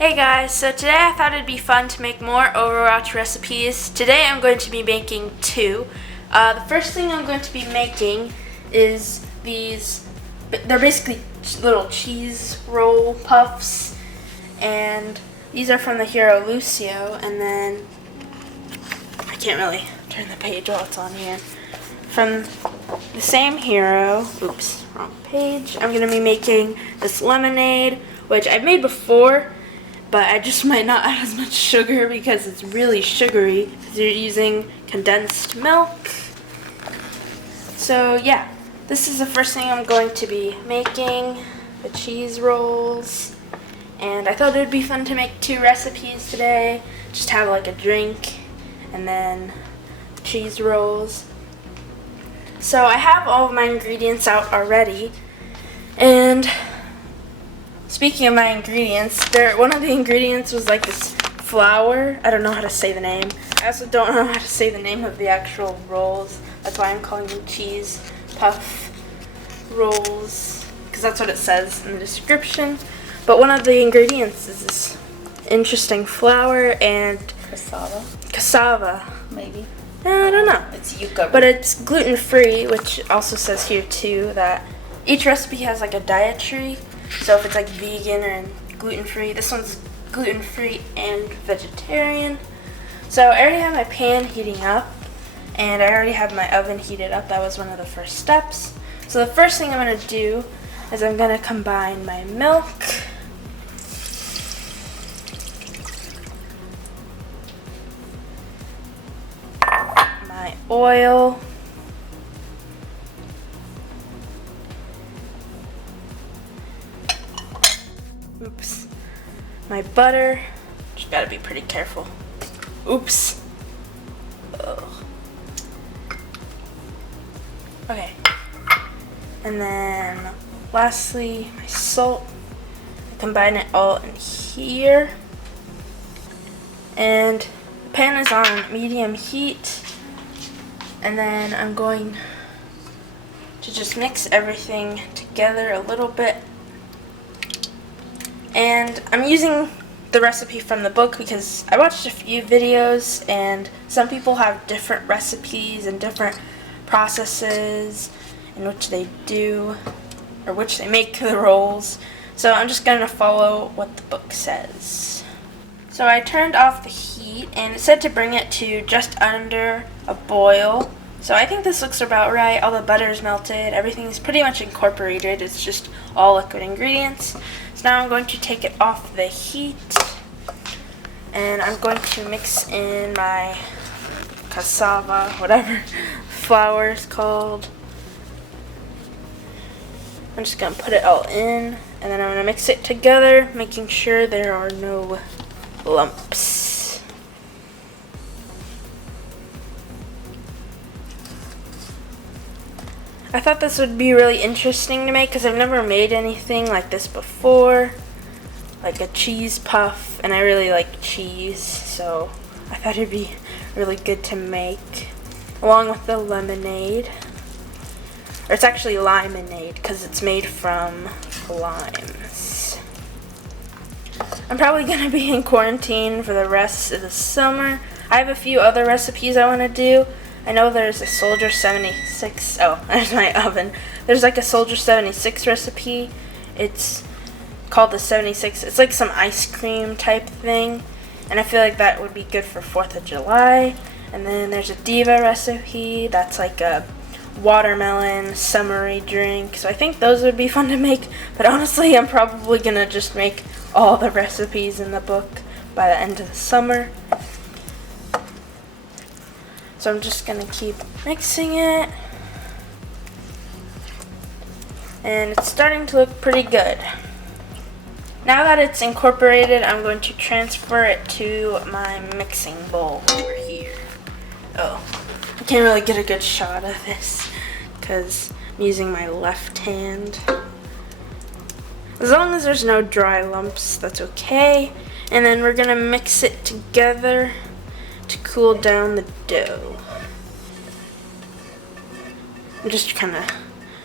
Hey guys, so today I thought it'd be fun to make more Overwatch recipes. Today I'm going to be making two. The first thing I'm going to be making is these, they're basically little cheese roll puffs, and these are from the hero Lucio, and then, I can't really turn the page while it's on here, from the same hero, oops, wrong page, I'm going to be making this lemonade, which I've made before, but I just might not add as much sugar because it's really sugary because you're using condensed milk. So yeah, this is the first thing I'm going to be making, the cheese rolls. And I thought it would be fun to make two recipes today. Just have like a drink and then cheese rolls. So I have all of my ingredients out already. And speaking of my ingredients, one of the ingredients was like this flour. I don't know how to say the name. I also don't know how to say the name of the actual rolls. That's why I'm calling them cheese puff rolls, because that's what it says in the description. But one of the ingredients is this interesting flour and cassava. Maybe. I don't know. It's yucca. But it's gluten-free, which also says here too that each recipe has like a dietary. So if it's like vegan or gluten-free, this one's gluten-free and vegetarian. So I already have my pan heating up, and I already have my oven heated up. That was one of the first steps. So the first thing I'm going to do is I'm going to combine my milk, my oil, oops, my butter, just gotta be pretty careful, oops, ugh. Okay, and then lastly my salt. I combine it all in here, and the pan is on medium heat, and then I'm going to just mix everything together a little bit. And I'm using the recipe from the book because I watched a few videos and some people have different recipes and different processes in which they do or which they make the rolls. So I'm just going to follow what the book says. So I turned off the heat and it said to bring it to just under a boil. So I think this looks about right. All the butter's melted, everything's pretty much incorporated. It's just all liquid ingredients. So now I'm going to take it off the heat, and I'm going to mix in my cassava, whatever flour is called. I'm just going to put it all in, and then I'm going to mix it together, making sure there are no lumps. I thought this would be really interesting to make because I've never made anything like this before, like a cheese puff, and I really like cheese, so I thought it'd be really good to make, along with the lemonade. Or it's actually limonade because it's made from limes. I'm probably going to be in quarantine for the rest of the summer. I have a few other recipes I want to do. I know there's a Soldier 76, oh, there's my oven. There's like a Soldier 76 recipe. It's called the 76. It's like some ice cream type thing. And I feel like that would be good for 4th of July. And then there's a Diva recipe. That's like a watermelon summery drink. So I think those would be fun to make. But honestly, I'm probably going to just make all the recipes in the book by the end of the summer. So I'm just going to keep mixing it. And it's starting to look pretty good. Now that it's incorporated, I'm going to transfer it to my mixing bowl over here. Oh, I can't really get a good shot of this because I'm using my left hand. As long as there's no dry lumps, that's okay. And then we're going to mix it together to cool down the dough. I'm just kind of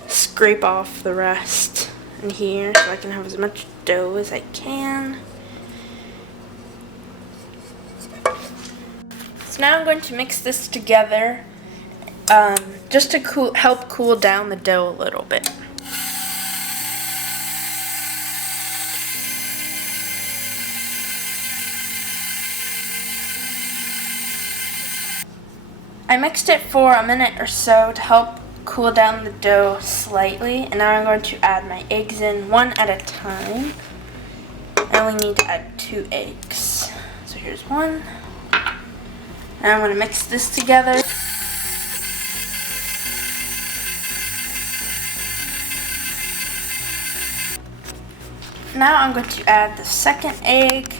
scrape off the rest in here so I can have as much dough as I can. So now I'm going to mix this together just to help cool down the dough a little bit. I mixed it for a minute or so to help cool down the dough slightly, and now I'm going to add my eggs in one at a time. I only need to add 2 eggs. So here's one. And I'm going to mix this together. Now I'm going to add the second egg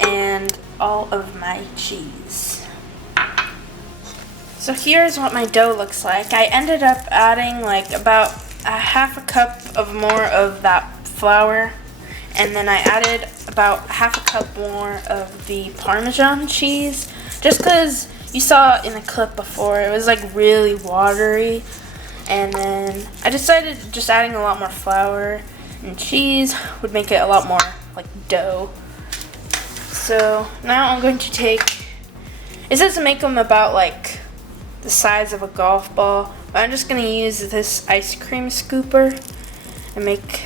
and all of my cheese. So here's what my dough looks like. I ended up adding like about a half a cup of more of that flour, and then I added about half a cup more of the Parmesan cheese, just because you saw in the clip before it was like really watery, and then I decided just adding a lot more flour and cheese would make it a lot more like dough. So now I'm going to take, it says to make them about like the size of a golf ball, but I'm just going to use this ice cream scooper and make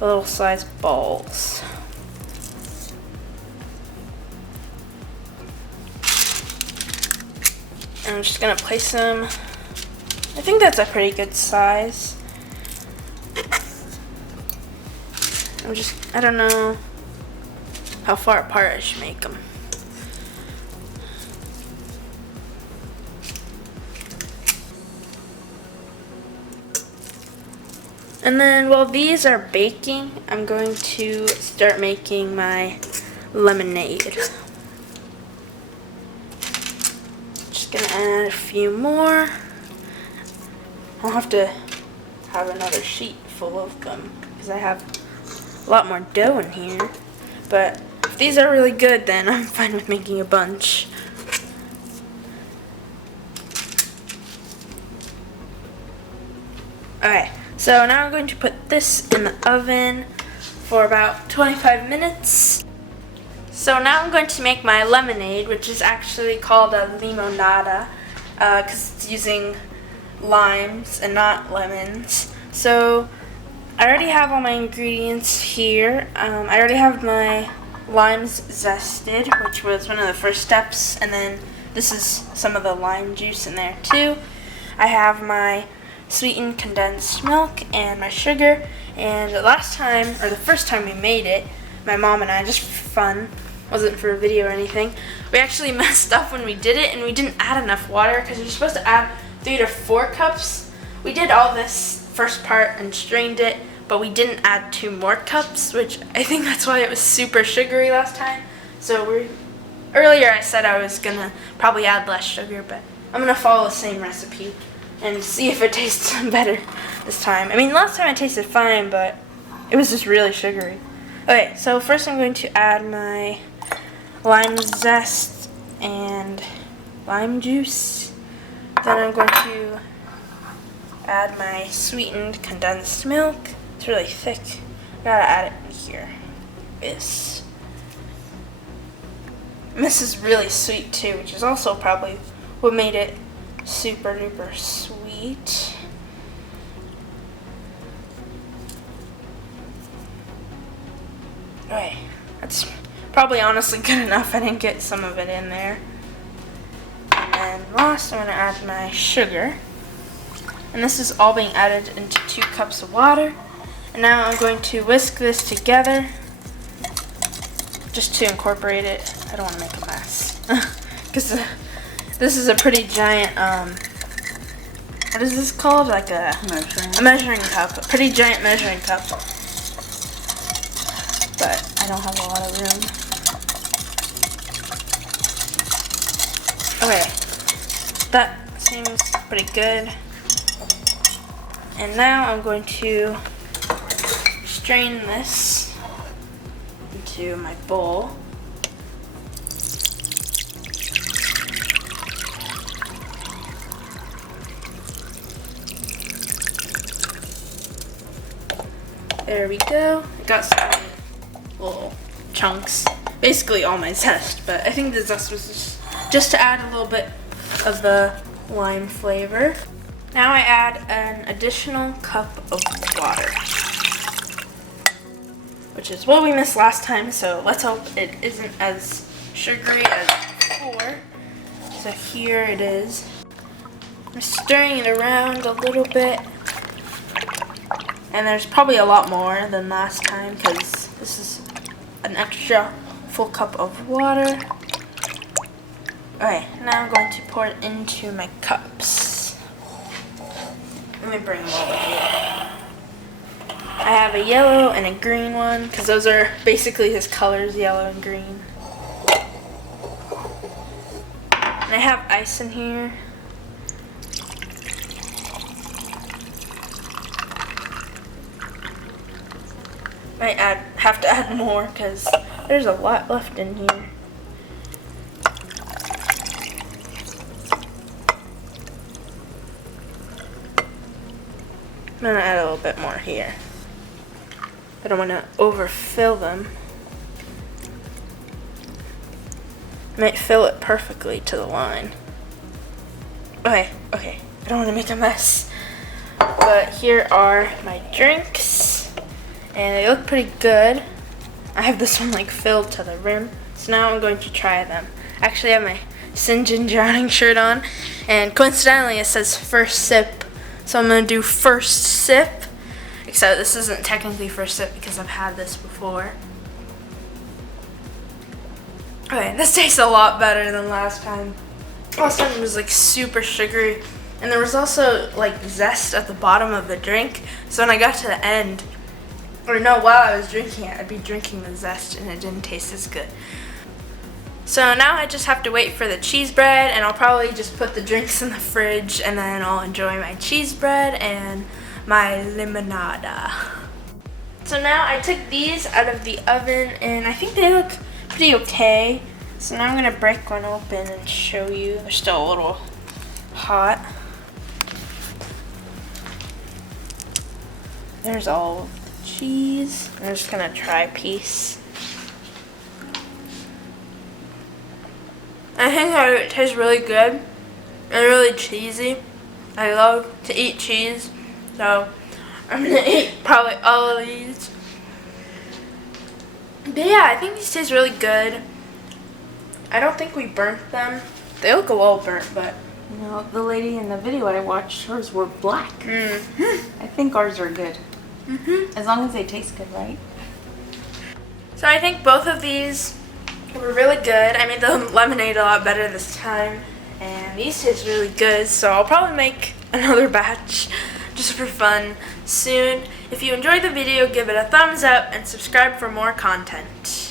little size balls. And I'm just going to place them, I think that's a pretty good size. I don't know how far apart I should make them. And then while these are baking, I'm going to start making my lemonade. Just gonna add a few more. I'll have to have another sheet full of them because I have a lot more dough in here. But if these are really good, then I'm fine with making a bunch. Okay. So now I'm going to put this in the oven for about 25 minutes. So now I'm going to make my lemonade, which is actually called a limonada, because it's using limes and not lemons. So I already have all my ingredients here. I already have my limes zested, which was one of the first steps, and then this is some of the lime juice in there too. I have my sweetened condensed milk and my sugar, and the first time we made it, my mom and I, just for fun, wasn't for a video or anything, we actually messed up when we did it and we didn't add enough water because you're supposed to add 3 to 4 cups. We did all this first part and strained it, but we didn't add 2 more cups, which I think that's why it was super sugary last time. So earlier I said I was gonna probably add less sugar, but I'm gonna follow the same recipe and see if it tastes better this time. I mean, last time it tasted fine, but it was just really sugary. Okay, so first I'm going to add my lime zest and lime juice. Then I'm going to add my sweetened condensed milk. It's really thick. Gotta add it in here. This. And this is really sweet too, which is also probably what made it super duper sweet. Okay, that's probably honestly good enough. I didn't get some of it in there. And then last I'm going to add my sugar. And this is all being added into 2 cups of water. And now I'm going to whisk this together just to incorporate it. I don't want to make a mess. Because this is a pretty giant, what is this called? Like a measuring cup. A pretty giant measuring cup. But I don't have a lot of room. Okay. That seems pretty good. And now I'm going to strain this into my bowl. There we go. I got some little chunks. basically all my zest, but I think the zest was just to add a little bit of the lime flavor. Now I add an additional cup of water, which is what we missed last time, so let's hope it isn't as sugary as before. So here it is. I'm stirring it around a little bit, and there's probably a lot more than last time because this is an extra full cup of water. Okay, now I'm going to pour it into my cups. Let me bring them over here. I have a yellow and a green one because those are basically his colors, yellow and green. And I have ice in here. Might have to add more because there's a lot left in here. I'm gonna add a little bit more here. I don't want to overfill them. Might fill it perfectly to the line. Okay, I don't want to make a mess. But here are my drinks, and they look pretty good. I have this one like filled to the rim, so now I'm going to try them. Actually, I have my St. John Drowning shirt on, and coincidentally it says first sip, so I'm going to do first sip. Except this isn't technically first sip because I've had this before. Okay, this tastes a lot better than last time. Last time it was like super sugary, and there was also like zest at the bottom of the drink. So when I got to the end, or no, while I was drinking it, I'd be drinking the zest and it didn't taste as good. So now I just have to wait for the cheese bread, and I'll probably just put the drinks in the fridge and then I'll enjoy my cheese bread and my limonada. So now I took these out of the oven and I think they look pretty okay. So now I'm gonna break one open and show you. They're still a little hot. There's all of the cheese. I'm just gonna try a piece. I think it tastes really good and really cheesy. I love to eat cheese, so I'm gonna eat probably all of these. But yeah, I think these taste really good. I don't think we burnt them. They look a little burnt, but you know, the lady in the video I watched, hers were black. I think ours are good. As long as they taste good, right? So I think both of these were really good. I made the lemonade a lot better this time, and these taste really good, so I'll probably make another batch just for fun soon. If you enjoyed the video, give it a thumbs up and subscribe for more content.